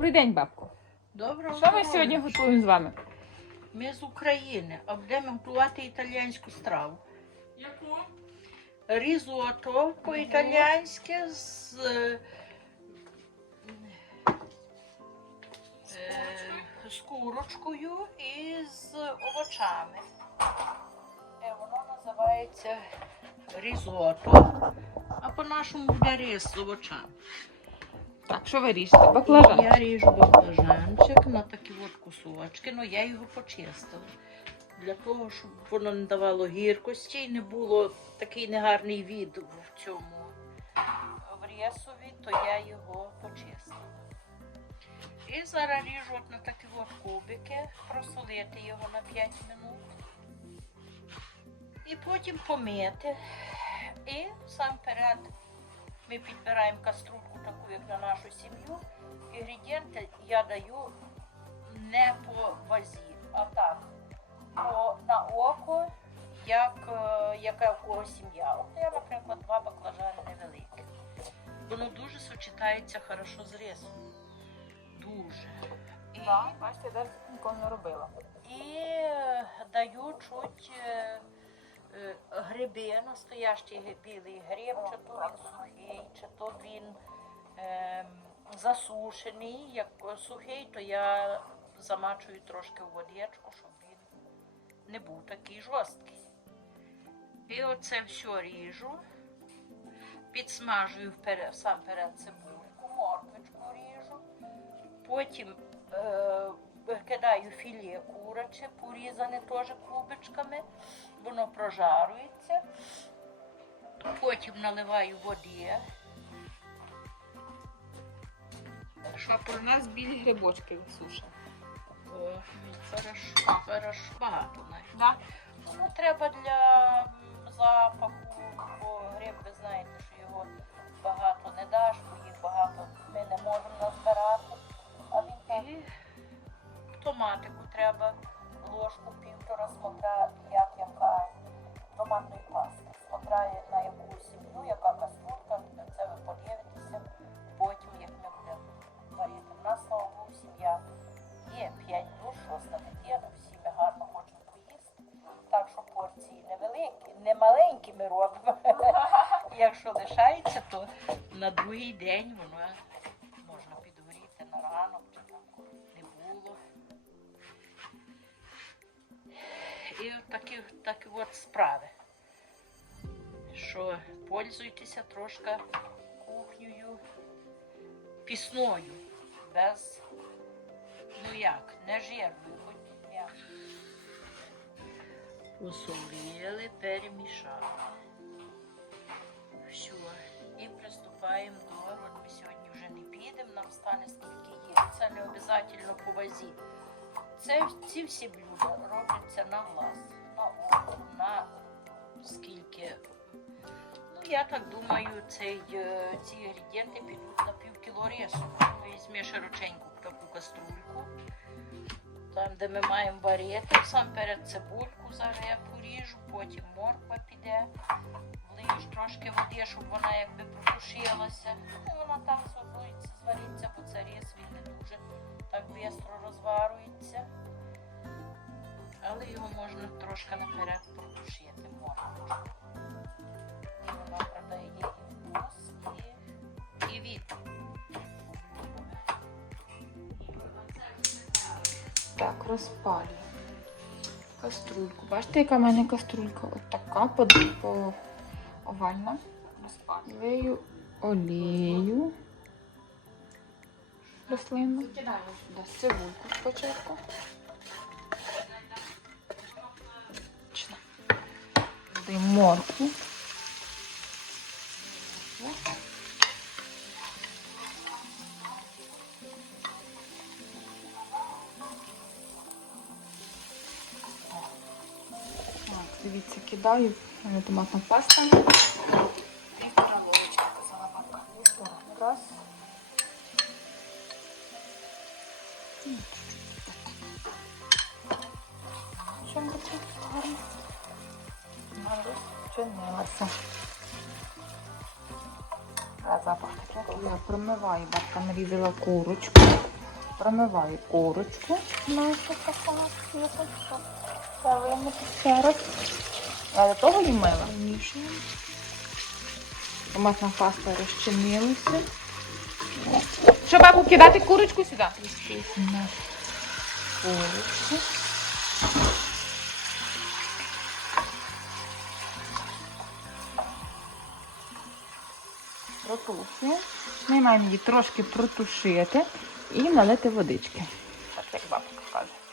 Добрий день, бабко. Доброго Що ми сьогодні готуємо з вами? Ми з України, а будемо готувати італійську страву. Яку? Різото по-італійськи з, е, е, з курочкою і з овочами. Е, Воно називається різото, а по-нашому буде рис з овочами. Так, що ви ріжете? Баклажан. Я ріжу баклажанчик на такі от кусочки, ну я його почистила. Для того, щоб воно не давало гіркості і не було такий негарний від в цьому в рєсові, то я його почистила. І зараз ріжу от на такі от кубики, просолити його на 5 минут. І потім помити. І сам перед ми підбираємо каструльку таку, як на нашу сім'ю. Інгредієнти я даю не по вазі, а так, по, на око, як, е, яка в кого сім'я. От я, наприклад, два баклажани невеликі. Воно дуже сочетається хорошо з рисом. Дуже. І, Так, бачите, я навіть ніколи не робила. і е, даю чуть е, е, гриби, настоящий білий гриб, чи то він сухий, чи то він засушений. Як сухий, то я замачую трошки в водичку, щоб він не був такий жорсткий. І оце все ріжу, підсмажую вперед, сам перед цибульку, морквочку ріжу, потім е, кидаю філе куряче, порізане теж кубичками, воно прожарується. Потім наливаю води. Що про нас білі грибочки суша. О, хорошо, хорошо. Багато навіть. Да? Ну, треба для запаху, бо гриб, ви знаєте, що його багато не даш, бо їх багато ми не можемо назбирати. А він так. І томатику треба ложку півтора смотра, як яка томатної пасти. Смотра на яку сім'ю, яка не маленькі робимо. Якщо лишається, то на другий день воно можна підгоріти на ранок, чи там не було. І такі, такі от справи. Що пользуйтеся трошки кухнею пісною, без, ну як, не жирною, Посолили, перемішали. Все. І приступаємо до, ми сьогодні вже не підемо, нам стане скільки є. Це не обов'язково по вазі. Це, ці всі блюда робляться на глаз, на око, на скільки. Ну, я так думаю, цей, е, ці інгредієнти підуть на пів кіло рису. Візьми широченьку таку каструльку. Там, де ми маємо варити, сам перед цибульку зараз я поріжу, потім морква піде. Влиєш трошки води, щоб вона якби протушилася. І вона там звариться, звариться, бо це рис, він не дуже так швидко розварюється. Але його можна трошки наперед протушити морквочку. Так, розпалюю. Каструльку. Бачите, яка в мене каструлька? От така по, овальна. Розпалюю олію рослинну. Да, цибульку спочатку. Точно. Додаємо дивіться, кидаю. Томатна паста. Півтора ложечки, казала бабка. Раз. Чим чинилася. Запах. Я промиваю, бабка нарізала курочку. Промиваю курочку нашу світочку. Ставимо. Я до того її мила. Вмішуємо. Томатна паста розчинилася. Що, бабу, кидати курочку сюди? На курочку. Протушуємо. Ми маємо її трошки протушити і налити водички. Так, як бабка каже.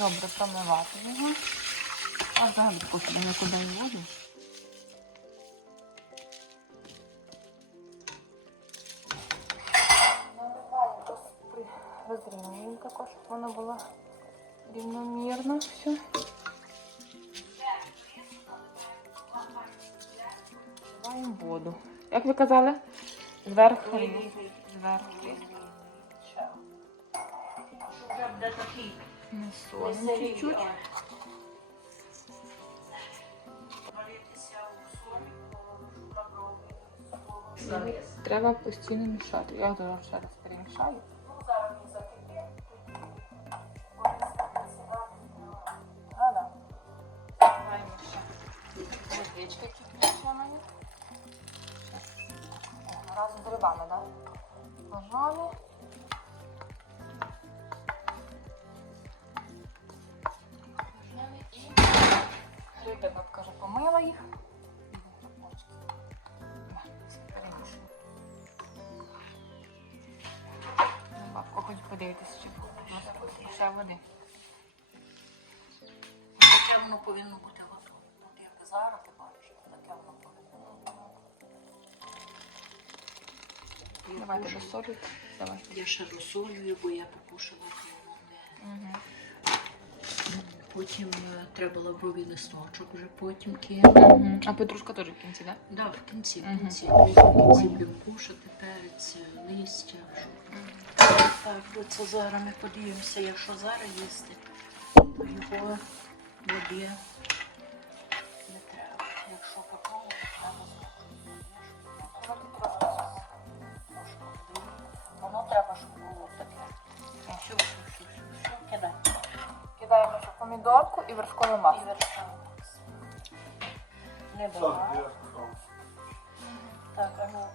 Добре промивати його. А взагалі поки нікуди не. Наливаємо розрівнюємо також, щоб воно було рівномірно все. Наливаємо воду. Як ви казали? Зверху. Зверху. Вже буде такий Не солимо чуть-чуть. Треба постійно мішати. Я зараз ще раз перемішаю. Зараз не. А, да. Маємо ще водички кипяченої. Разом з рибами, так? Ножами риби, бабка вже помила їх. Бабко, хоч подивитися, чи ще води. Таке воно повинно бути готове. От як зараз ти бачиш, таке воно повинно бути. Давайте досолюйте. Давай. Я ще розсолюю, бо я покушала. Угу. Потім е, треба лавровий листочок вже потім кинути. Угу. А петрушка теж в кінці, так? Да, в кінці, в кінці. В кінці будемо кушати перець, листя. Так, оце зараз ми подивимося, якщо зараз їсти, то його води не треба. Якщо потім, то треба Воно треба, щоб було таке. Все, все, все, все, все, кидай. Кидаємо ще помідорку і вершкове І масло. вершкове. Не багато. Так, а ну,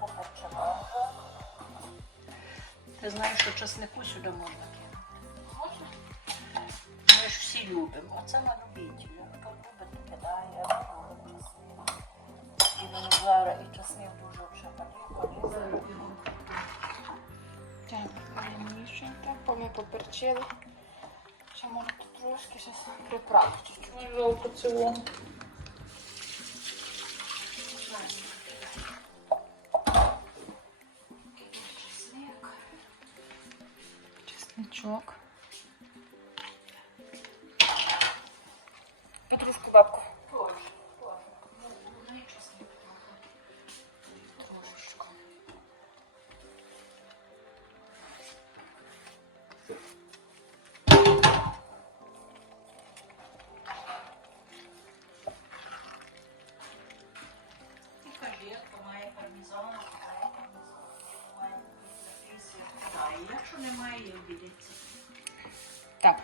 поперчила вже. Ти знаєш, що часнику сюди можна кинути? Можна? Ми ж всі любимо. Оце на любителя. Хто любить, то кидає, а часник. І він зараз і часник дуже вже полізав. Так, так, бо ми поперчили. Ще може трошки щось приправ. Чуть-чуть жовту цілому. Чесничок. Петрушку бабку. Пармезан, має такий Якщо немає, є обідеться. Так,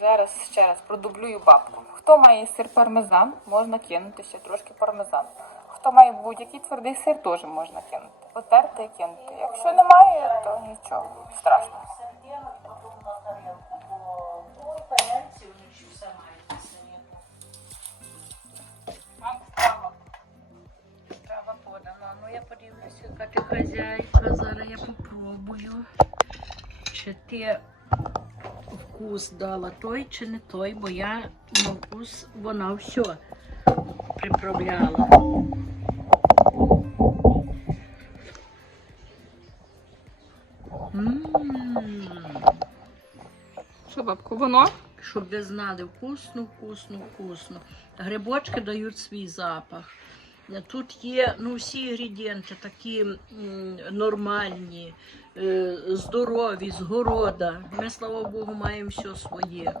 зараз ще раз продублюю бабку. Хто має сир пармезан, можна кинути ще трошки пармезан. Хто має будь-який твердий сир, теж можна кинути. Потерти і кинути. Якщо немає, то нічого страшного. Я подивлюся, яка ти хазяйка. Зараз я попробую. Чи ти вкус дала той, чи не той, бо я на вкус вона все приправляла. М. Що, бабку, воно? Щоб ви знали, вкусно, вкусно, вкусно. Грибочки дають свій запах. Тут є ну, всі інгредієнти такі м, нормальні, е, здорові, з города. Ми, слава Богу, маємо все своє.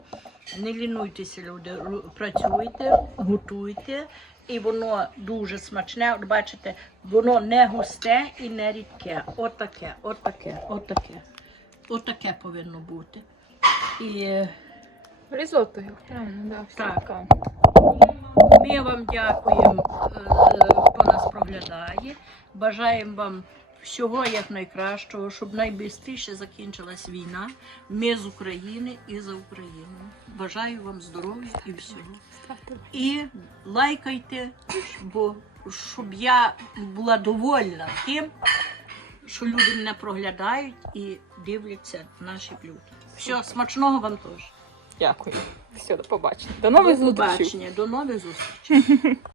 Не лінуйтеся, люди, працюйте, готуйте. І воно дуже смачне. От бачите, воно не густе і не рідке. Отаке, отаке, отаке. Отаке повинно бути. І Різотто, правильно, да, все Так. Ми вам дякуємо, е, е, хто нас проглядає. Бажаємо вам всього як найкращого, щоб найбистріше закінчилась війна. Ми з України і за Україну. Бажаю вам здоров'я і всього. І лайкайте, бо щоб я була довольна тим, що люди мене проглядають і дивляться наші блюда. Все, смачного вам теж. Дякую. Все, до побачення. До нових До зустрічей. побачення, до нових зустрічей.